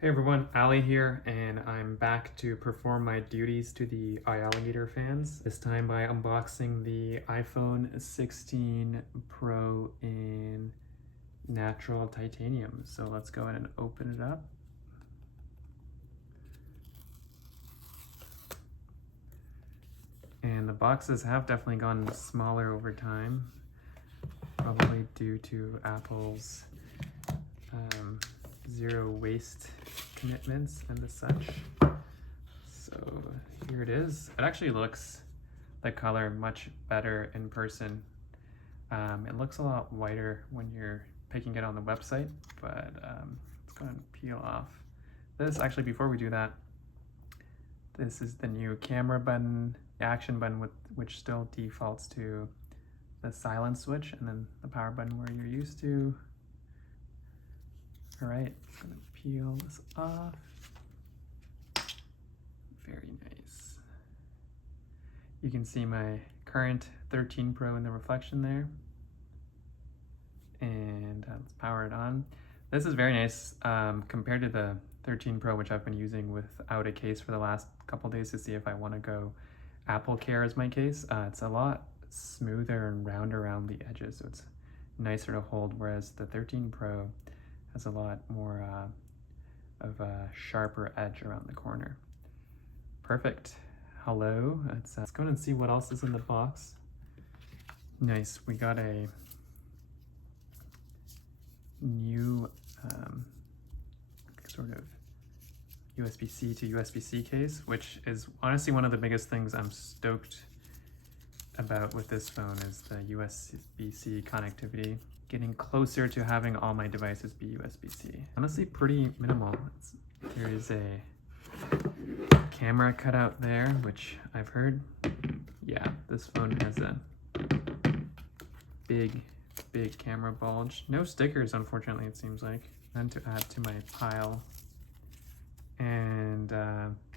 Hey everyone, Ali here, and I'm back to perform my duties to the iAlligator fans, this time by unboxing the iPhone 16 Pro in natural titanium. So let's go ahead and open it up. And the boxes have definitely gotten smaller over time, probably due to Apple's zero waste commitments and the such. So here it is. It actually looks the color much better in person. It looks a lot whiter when you're picking it on the website, but let's go ahead and peel off this. Actually, before we do that, this is the new camera button, the action button, which still defaults to the silence switch, and then the power button where you're used to. All right, I'm gonna peel this off. Very nice. You can see my current 13 Pro in the reflection there. And let's power it on. This is very nice compared to the 13 Pro, which I've been using without a case for the last couple days to see if I want to go Apple Care as my case. It's a lot smoother and rounder around the edges, so it's nicer to hold, whereas the 13 Pro has a lot more of a sharper edge around the corner. Perfect. Hello. Let's go and see what else is in the box. Nice. We got a new sort of USB-C to USB-C case, which is honestly one of the biggest things I'm stoked about with this phone is the USB-C connectivity. Getting closer to having all my devices be USB-C. Honestly, pretty minimal. There is a camera cutout there, which I've heard. Yeah, this phone has a big camera bulge. No stickers, unfortunately, it seems like. And to add to my pile. And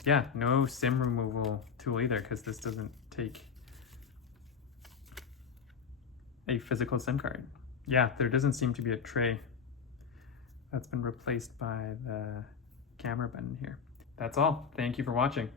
yeah, no SIM removal tool either, because this doesn't take a physical SIM card. Yeah, there doesn't seem to be a tray. That's been replaced by the camera button here. That's all. Thank you for watching.